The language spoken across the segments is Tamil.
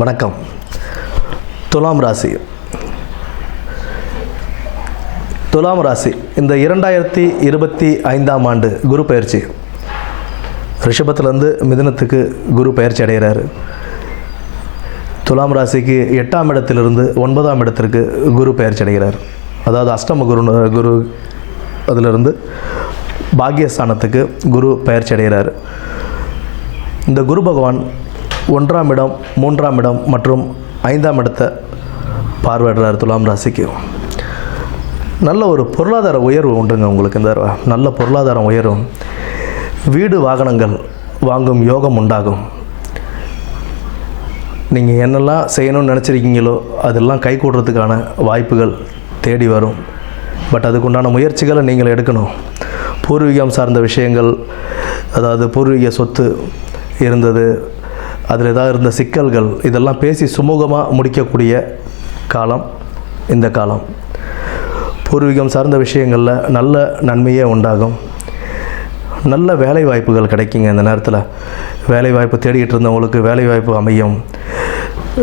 வணக்கம். துலாம் ராசி இந்த 2025ஆம் ஆண்டு குரு பயிற்சி ரிஷபத்திலேருந்து மிதுனத்துக்கு குரு பயிற்சி அடைகிறார். துலாம் ராசிக்கு 8ஆம் இடத்திலிருந்து 9ஆம் இடத்திற்கு குரு பயிற்சி அடைகிறார். அதாவது அஷ்டம குரு அதிலிருந்து பாக்கியஸ்தானத்துக்கு குரு பயிற்சி அடைகிறார். இந்த குரு பகவான் 1ஆம் இடம், 3ஆம் இடம் மற்றும் 5ஆம் இடத்தை பார்வையிடுறார். துலாம் ராசிக்கு நல்ல ஒரு பொருளாதார உயர்வு உண்டுங்க. உங்களுக்கு இந்த நல்ல பொருளாதாரம் உயரும். வீடு வாகனங்கள் வாங்கும் யோகம் உண்டாகும். நீங்கள் என்னெல்லாம் செய்யணும்னு நினச்சிருக்கீங்களோ அதெல்லாம் கை கூடுறதுக்கான வாய்ப்புகள் தேடி வரும். பட் அதுக்குண்டான முயற்சிகளை நீங்கள் எடுக்கணும். பூர்வீகம் சார்ந்த விஷயங்கள், அதாவது பூர்வீக சொத்து இருந்தது, அதில் ஏதாவது இருந்த சிக்கல்கள், இதெல்லாம் பேசி சுமூகமாக முடிக்கக்கூடிய காலம் இந்த காலம். பூர்வீகம் சார்ந்த விஷயங்களில் நல்ல நன்மையே உண்டாகும். நல்ல வேலை வாய்ப்புகள் கிடைக்குங்க. இந்த நேரத்தில் வேலை வாய்ப்பு தேடிக்கிட்டு இருந்தவங்களுக்கு வேலை வாய்ப்பு அமையும்.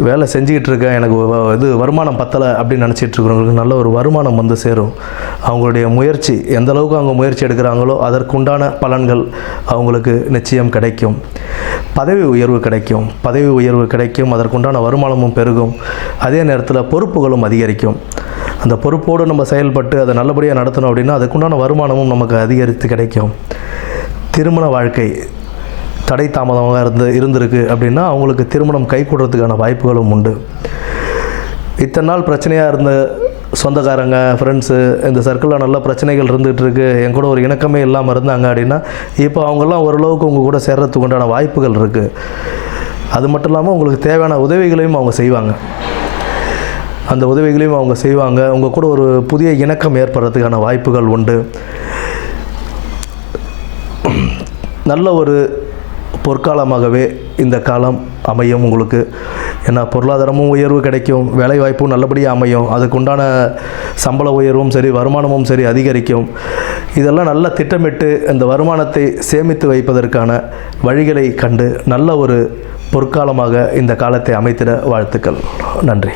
வேலை செஞ்சுக்கிட்டு இருக்கேன், எனக்கு வருமானம் பத்தலை அப்படின்னு நினச்சிட்டு இருக்கிறவங்களுக்கு நல்ல ஒரு வருமானம் வந்து சேரும். அவங்களுடைய முயற்சி எந்த அளவுக்கு அவங்க முயற்சி எடுக்கிறாங்களோ அதற்குண்டான பலன்கள் அவங்களுக்கு நிச்சயம் கிடைக்கும். பதவி உயர்வு கிடைக்கும். அதற்குண்டான வருமானமும் பெருகும். அதே நேரத்தில் பொறுப்புகளும் அதிகரிக்கும். அந்த பொறுப்போடு நம்ம செயல்பட்டு அதை நல்லபடியாக நடத்தணும் அப்படின்னா அதுக்குண்டான வருமானமும் நமக்கு அதிகரித்து கிடைக்கும். திருமண வாழ்க்கை தடை தாமதமாக இருந்திருக்கு அப்படின்னா அவங்களுக்கு திருமணம் கை கூடுறதுக்கான வாய்ப்புகளும் உண்டு. இத்தனை நாள் பிரச்சனையாக இருந்த சொந்தக்காரங்க, ஃப்ரெண்ட்ஸு, இந்த சர்க்கிளில் நல்ல பிரச்சனைகள் இருந்துகிட்ருக்கு, என் கூட ஒரு இணக்கமே இல்லாமல் இருந்தாங்க அப்படின்னா இப்போ அவங்கெல்லாம் ஓரளவுக்கு உங்கள் கூட சேர்றதுக்கு உண்டான வாய்ப்புகள் இருக்குது. அது மட்டும் இல்லாமல் உங்களுக்கு தேவையான உதவிகளையும் அவங்க செய்வாங்க. அந்த உதவிகளையும் அவங்க செய்வாங்க. உங்கள் கூட ஒரு புதிய இணக்கம் ஏற்படுறதுக்கான வாய்ப்புகள் உண்டு. நல்ல ஒரு பொற்காலமாகவே இந்த காலம் அமையும் உங்களுக்கு. ஏன்னா பொருளாதாரமும் உயர்வு கிடைக்கும், வேலைவாய்ப்பும் நல்லபடியாக அமையும், அதுக்குண்டான சம்பள உயர்வும் சரி, வருமானமும் சரி அதிகரிக்கும். இதெல்லாம் நல்லா திட்டமிட்டு இந்த வருமானத்தை சேமித்து வைப்பதற்கான வழிகளை கண்டு நல்ல ஒரு பொற்காலமாக இந்த காலத்தை அமைத்திட வாழ்த்துக்கள். நன்றி.